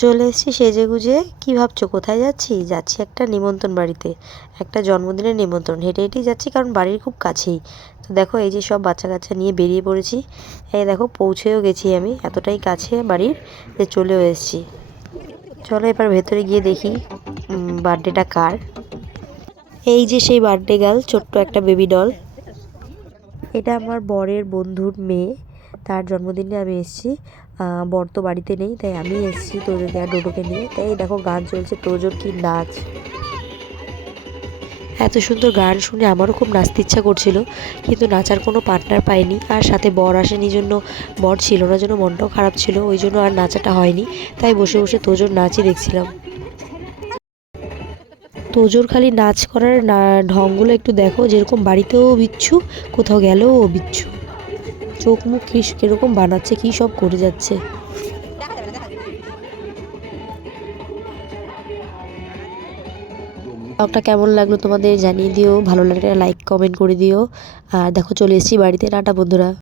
চলে এসেছি সেজেগুজে। কি ভাবছো কোথায় যাচ্ছি? যাচ্ছি একটা নিমন্ত্রণ বাড়িতে, একটা জন্মদিনের নিমন্ত্রণ। হেঁটে হেঁটেই যাচ্ছি কারণ বাড়ির খুব কাছেই। তো দেখো এই যে সব বাচ্চা কাচ্চা নিয়ে বেরিয়ে পড়েছি। এই দেখো পৌঁছেও গেছি আমি, এতটাই কাছে বাড়ির যে চলেও এসেছি। চলো এবার ভেতরে গিয়ে দেখি বার্থডেটা কার। এই যে সেই বার্থডে গার্ল, ছোট্ট একটা বেবি ডল। এটা আমার বরের বন্ধুর মেয়ে, তার জন্মদিনে আমি এসেছি। বর তো বাড়িতে নেই, তাই আমি এসেছি তোজোকে আর ডোডোকে নিয়ে। তাই এই দেখো গান চলছে, তোজোর কি নাচ! এত সুন্দর গান শুনে আমারও খুব নাচতে ইচ্ছা করছিল, কিন্তু নাচার কোনো পার্টনার পাইনি। আর সাথে বর আসেনি জন্য, বর ছিল না জন্য মনটাও খারাপ ছিল, ওই জন্য আর নাচাটা হয়নি। তাই বসে বসে তোজোর নাচই দেখছিলাম। তোজোর খালি নাচ করার ঢংগুলো একটু দেখো, যেরকম বাড়িতেও বিচ্ছু, কোথাও গেলেও ও বিচ্ছু। চোখ মুখ কিরকম বানাচ্ছে, কী সব করে যাচ্ছে। ব্লগটা কেমন লাগলো তোমাদের জানিয়ে দিও, ভালো লাগলে লাইক কমেন্ট করে দিও। আর দেখো চলে এসেছি বাড়িতে। টাটা বন্ধুরা।